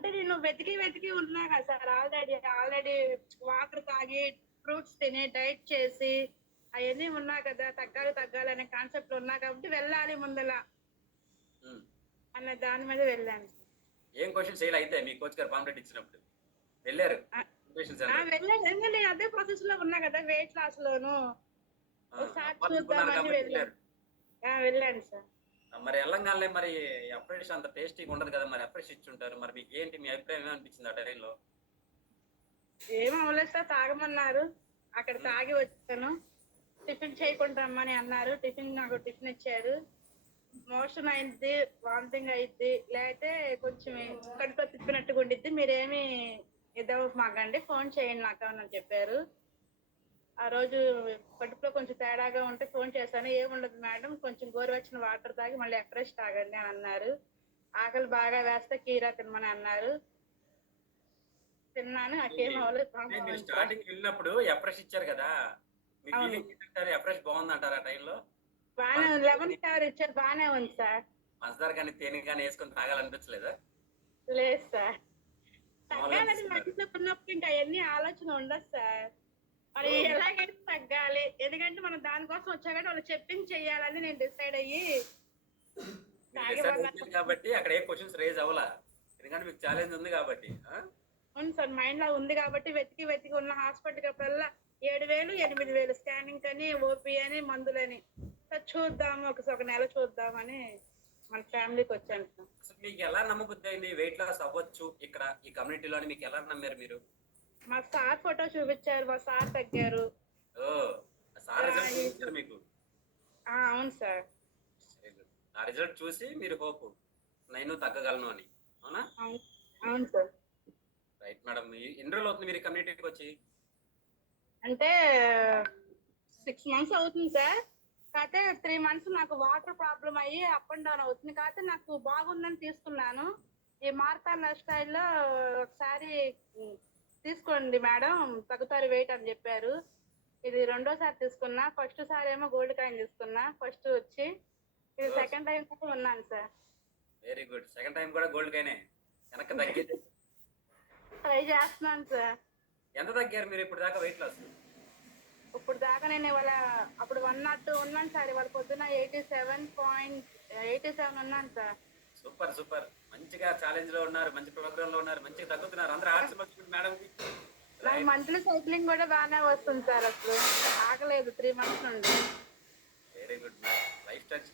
అంటే నేను వెతికి వెతికి ఉన్నా కదా సార్. ఆల్రెడీ వాటర్ తాగి ఫ్రూట్స్ తిని డైట్ చేసి అవన్నీ ఉన్నా కదా, తగ్గాలి అనే కాన్సెప్ట్ ఉన్నా కాబట్టి వెళ్ళాలి ముందల అన్న దాని మీద వెళ్ళాను. ఏం క్వశ్చన్స్ చేయాలి అయితే మీ కోచ్ గారు పాంప్లెట్ ఇచ్చినప్పుడు వెళ్ళారు? వెళ్ళాను, అదే ప్రాసెస్ లో ఉన్నా కదా, వెయిట్ లాస్ లోను. ఒకసారి చూద్దామని వెళ్ళాను సార్. మరి వెళ్ళంగానే మరి అప్రెష్ అంత టేస్టీగా ఉండదు కదా, మరి అప్రెష్ ఇచ్చుంటారు. మరి మీకు ఏంటి, మీ అభిప్రాయం ఏమనిపించింది ఆ టైంలో? ఏం అవ్వలేదు సార్, తాగమన్నారు. అక్కడ తాగి వచ్చాను. టిఫిన్ చేయకుండా రమ్మని అన్నారు. నాకు టిఫిన్ ఇచ్చారు. మోషన్ అయింది, వామిటింగ్ అయింది, లేకపోతే కొంచెం కడుపులో తిప్పినట్టుగా ఉండిద్ది, మీరేమి మాకండి ఫోన్ చేయండి నాకు అని చెప్పారు. ఆ రోజు కడుపులో కొంచెం తేడాగా ఉంటే ఫోన్ చేశాను. ఏముండదు మేడం, కొంచెం గోరువెచ్చని వాటర్ తాగి మళ్ళీ ఎఫ్రెష్ తాగండి అని అన్నారు. ఆకలి బాగా వేస్తే కీరా తినమని అన్నారు. తిన్నాను. నాకేం అవ్వలేదు. స్టార్టింగ్ వెళ్ళినప్పుడు ఎఫ్రెష్ ఇచ్చారు కదా, మీ ఫీలింగ్ ఏంటంటారు? ఎఫ్రెష్ బాగుంది అంటారు ఆ టైంలో? బాగానే ఉంది. 11 ఫ్లేవర్ ఇచ్చారు, బాగానే ఉంది సార్. పంచదార కానీ తేనె కానీ వేసుకొని తాగాలనిపించలేదా? లేదు సార్, తగ్గాలని మనసులో ఉన్నప్పుడు ఇంకా అవన్నీ ఆలోచన ఉండదు సార్. మరి ఎలాగైతే తగ్గాలి, ఎందుకంటే మనం దానికోసం వచ్చా కాబట్టి వాళ్ళు చెప్పింది చెయ్యాలని నేను డిసైడ్ అయ్యి కాబట్టి అక్కడ ఏ క్వశ్చన్స్ రేజ్ అవ్వాలా, ఎందుకంటే మీకు ఛాలెంజ్ ఉంది కాబట్టి. అవును సార్, మైండ్ లో ఉంది కాబట్టి వెతికి ఉన్న హాస్పిటల్ అప్పుడల్లా 7,000 8,000 స్కానింగ్ అని, ఓపీ అని, మందులని. చూద్దాము ఒక నెల చూద్దామని మన ఫ్యామిలీకి వచ్చాను సార్. అసలు మీకు ఎలా నమ్మబుద్ధి అయింది వెయిట్ లాస్ అవ్వచ్చు ఇక్కడ ఈ కమ్యూనిటీలో? మీకు ఎలా నమ్మారు మీరు? మా సార్ ఫోటో చూపించారు, మా సార్ తగ్గారు. మీకు? అవును సార్. ఆ రిజల్ట్ చూసి మీరు హోప్ నేను తగ్గగలను అని, అవునా? అవును సార్. Right madam. ఎన్ని రోజులు అవుతుంది మీరు కమ్యూనిటీకి వచ్చి? అంటే 6 months అవుతుంది సార్. కాకపోతే 3 months నాకు వాటర్ ప్రాబ్లం అయ్యి అప్ అండ్ డౌన్ అవుతుంది. కాకపోతే నాకు బాగుందని తీసుకున్నాను. ఈ మార్తా లైఫ్ స్టైల్లో ఒకసారి తీసుకోండి మేడం, తగ్గుతారు వెయిట్ అని చెప్పారు. ఇది 2వ సారి తీసుకున్నా. ఫస్ట్ సారి ఏమో గోల్డ్ కాయిన్ తీసుకున్నా, ఫస్ట్ వచ్చి. ఇది సెకండ్ టైం కూడా ఉన్నాను sir. Very good. Second time కూడా గోల్డ్ కాయినే. వెనక్కి తగ్గింది ట్రై చేస్తున్నాను సార్. ఎంత తగ్గారు మీరు ఇప్పుడు దాకా వెయిట్ లాస్? ఇప్పుడు దాకా నేను ఇవాళ అప్పుడు 102 ఉన్నాను సార్. ఇవాళ పొద్దున 87.87 ఉన్నాను సార్. Super super. మంచిగా ఛాలెంజ్ లో ఉన్నారు, మంచి ప్రోగ్రామ్ లో ఉన్నారు, మంచిగా తగ్గుతున్నారు. అందరూ ఆశీర్వదించండి మేడం. నాకు మంత్లీ సైక్లింగ్ కూడా బాగానే వస్తుంది సార్. అసలు ఆగలేదు 3 months నుండి. Very good. Life style